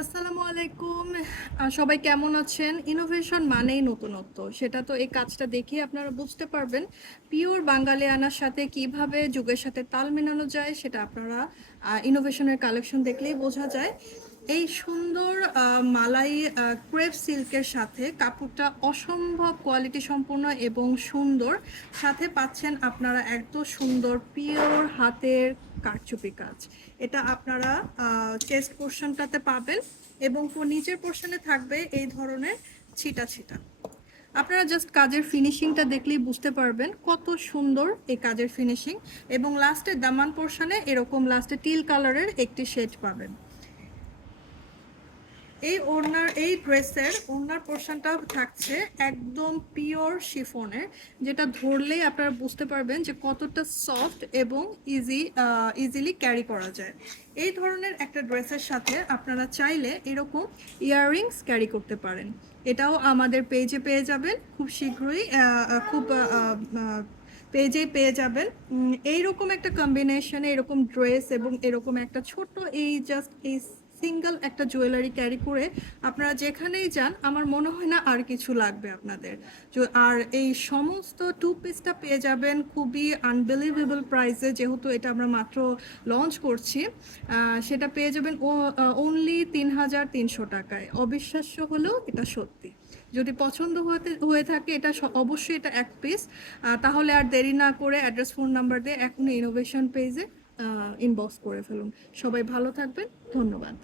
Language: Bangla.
আসসালামু আলাইকুম। সবাই কেমন আছেন? ইনোভেশন মানেই নতুনত্ব। সেটা তো এই কাজটা দেখেই আপনারা বুঝতে পারবেন। পিওর বাঙালিয়ানার সাথে কিভাবে যুগের সাথে তাল মেলানো যায় সেটা আপনারা ইনোভেশনের কালেকশন দেখলেই বোঝা যায়। এই সুন্দর মালাই ক্রেপ সিল্কের সাথে কাপড়টা অসম্ভব কোয়ালিটি সম্পূর্ণ এবং সুন্দর। সাথে পাচ্ছেন আপনারা এত সুন্দর পিওর হাতের কারচুপি কাজ। এটা আপনারা চেস্ট পোর্শনটাতে পাবেন এবং নিচের পোর্শনে থাকবে এই ধরনের ছিটা ছিটা। আপনারা জাস্ট কাজের ফিনিশিংটা দেখলেই বুঝতে পারবেন কত সুন্দর এই কাজের ফিনিশিং। এবং লাস্টে দামান পোর্শনে এরকম লাস্টে টিল কালারের একটি শেড পাবেন। এই ড্রেসের ওড়নার পোর্শনটাও থাকছে একদম পিওর শিফনের, যেটা ধরলেই আপনারা বুঝতে পারবেন যে কতটা সফট এবং ইজিলি ক্যারি করা যায়। এই ধরনের একটা ড্রেসের সাথে আপনারা চাইলে এরকম ইয়াররিংস ক্যারি করতে পারেন। এটাও আমাদের পেজে পেয়ে যাবেন খুব শীঘ্রই। পেজেই পেয়ে যাবেন এইরকম একটা কম্বিনেশনে এরকম ড্রেস এবং এরকম একটা ছোট এই সিঙ্গেল একটা জুয়েলারি ক্যারি করে আপনারা যেখানেই যান আমার মনে হয় না আর কিছু লাগবে আপনাদের। আর এই সমস্ত টু পিসটা পেয়ে যাবেন খুবই আনবিলিভেবল প্রাইসে, যেহেতু এটা আমরা মাত্র লঞ্চ করছি। সেটা পেয়ে যাবেন অনলি ৩,৩০০ টাকায়। অবিশ্বাস্য হলেও এটা সত্যি। যদি পছন্দ হয়ে থাকে এটা অবশ্যই এটা এক পিস। তাহলে আর দেরি না করে অ্যাড্রেস ফোন নাম্বার দিয়ে এখনই ইনোভেশন পেজে ইনবক্স করে ফেলুন। সবাই ভালো থাকবেন। ধন্যবাদ।